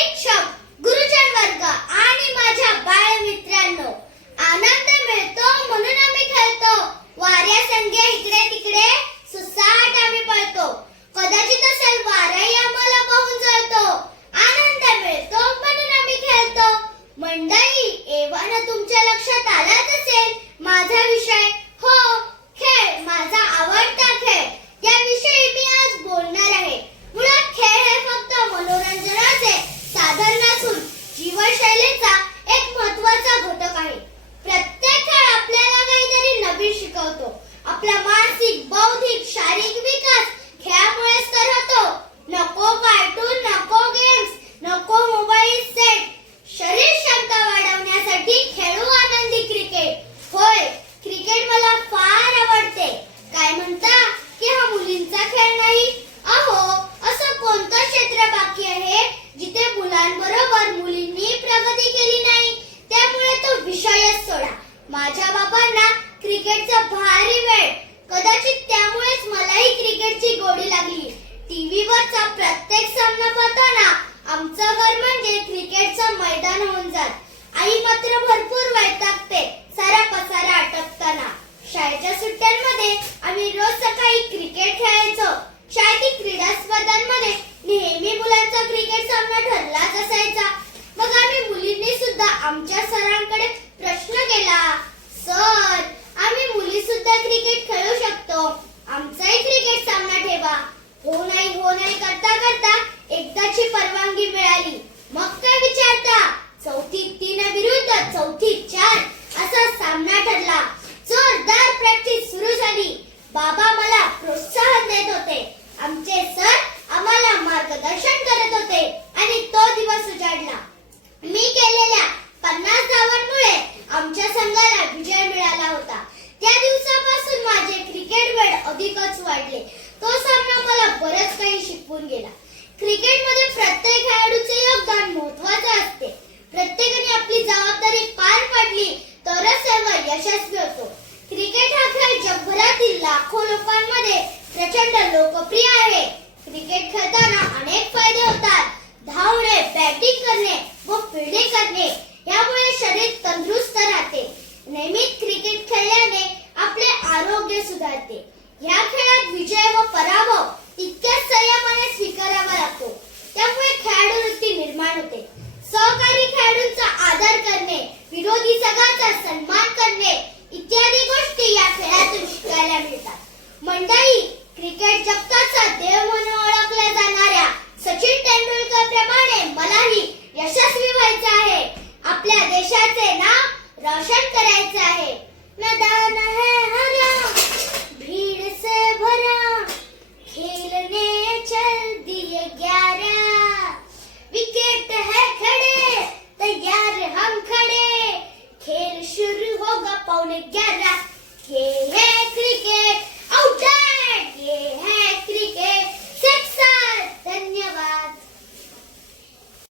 picture. माझ्या बाबांना क्रिकेटचा भारी वेळ. कदाचित त्यामुळेच मलाही क्रिकेटची गोडी लागली. टीव्हीवरचा प्रत्येक सामना पाहताना आमचं घर म्हणजे क्रिकेटचं क्रिकेट खेळू शकतो. आमचाही क्रिकेट सामना ठेवा. हो नाही हो नाही करता करता एकदाची परवानगी मिळाली. मग काय विचारता? चौथीत तीन विरुद्ध चौथीत चार. अधिकच तो सामना मला बरंच काही शिकवून गेला. क्रिकेटमध्ये प्रत्येक खेळाडूचे योगदान महत्त्वाचे असते. प्रत्येकाने आपली जबाबदारी पार पाडली तरच सर्व यशस्वी होतो. क्रिकेट हा खेळ जगभरातील लाखो लोकांमध्ये प्रचंड लोकप्रिय आहे. क्रिकेट खेळताना अनेक फायदे होतात. धावणे बॅटिंग करणे व फिल्डिंग करणे यामुळे शरीर तंदुरुस्त राहते. नियमित क्रिकेट खेळल्याने आपले आरोग्य सुधारते. या खेळात विजय व पराभव तितक्याच संयमाने स्वीकारावा लागतो. त्यामुळे खेळाडू वृत्ती निर्माण होते. सहकारी खेळाडूंचा आदर करणे विरोधी संघाचा सन्मान करणे इत्यादी गोष्टी या खेळातून शिकायला मिळतात. मंडळी क्रिकेट जगताचा देव म्हणून ओळखल्या जाणाऱ्या सचिन तेंडुलकर प्रमाणे मलाही यशस्वी व्हायचं आहे. आपल्या देशाचे नाव रोशन करायचे आहे. मैदान है हरा me guerra, que